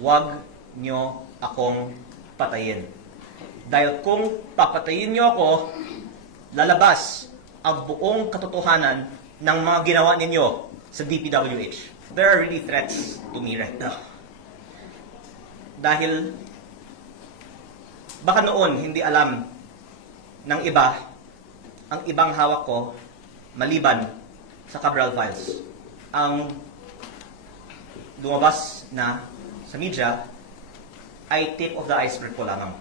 huwag nyo akong patayin. Dahil kung papatayin nyo ako, lalabas ang buong katotohanan ng mga ginawa ninyo sa DPWH. There are really threats to me right now. Dahil baka noon hindi alam ng iba ang ibang hawak ko maliban sa Cabral Files. Ang lumabas na sa media ay tip of the iceberg po lamang.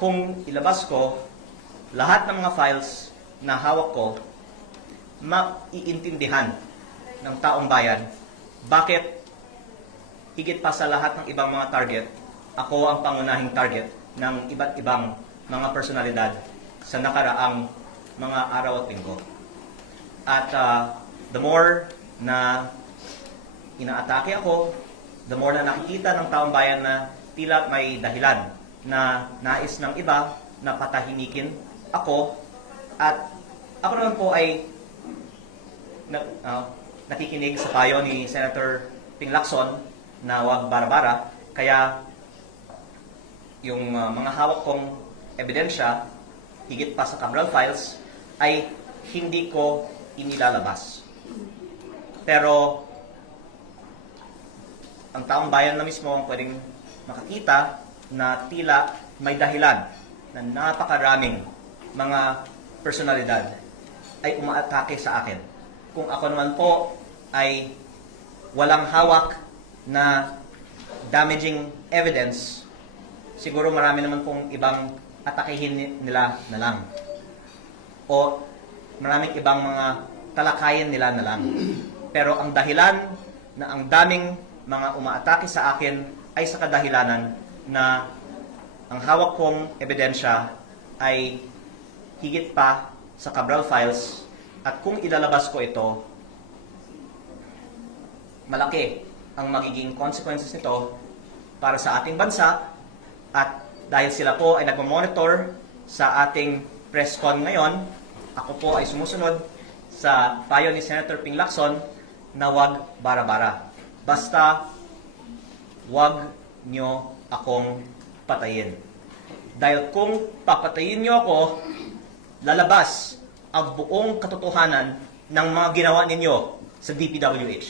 Kung ilabas ko lahat ng mga files na hawak ko, maiintindihan ng taong bayan bakit higit pa sa lahat ng ibang mga target, ako ang pangunahing target ng iba't ibang mga personalidad sa nakaraang mga araw at linggo. At the more na inaatake ako, the more na nakikita ng taong bayan na tila may dahilan na nais ng iba na patahimikin ako, at ako naman po ay nakikinig sa payo ni Senator Ping Lacson na wag bara-bara, kaya yung mga hawak kong ebidensya higit pa sa Cabral Files ay hindi ko inilalabas. Pero ang taong bayan na mismo ang pwedeng makakita na tila may dahilan na napakaraming mga personalidad ay umaatake sa akin. Kung ako naman po ay walang hawak na damaging evidence, siguro marami naman pong ibang atakihin nila na lang. O maraming ibang mga talakayin nila na lang. Pero ang dahilan na ang daming mga umaatake sa akin ay sa kadahilanan na ang hawak kong ebidensya ay higit pa sa Cabral Files, at kung ilalabas ko ito, malaki ang magiging consequences nito para sa ating bansa, at dahil sila po ay nagmamonitor sa ating press con ngayon, ako po ay sumusunod sa payo ni Senator Ping Lacson na wag bara-bara. Basta wag nyo akong patayin. Dahil kung papatayin nyo ako, lalabas ang buong katotohanan ng mga ginawa ninyo sa DPWH.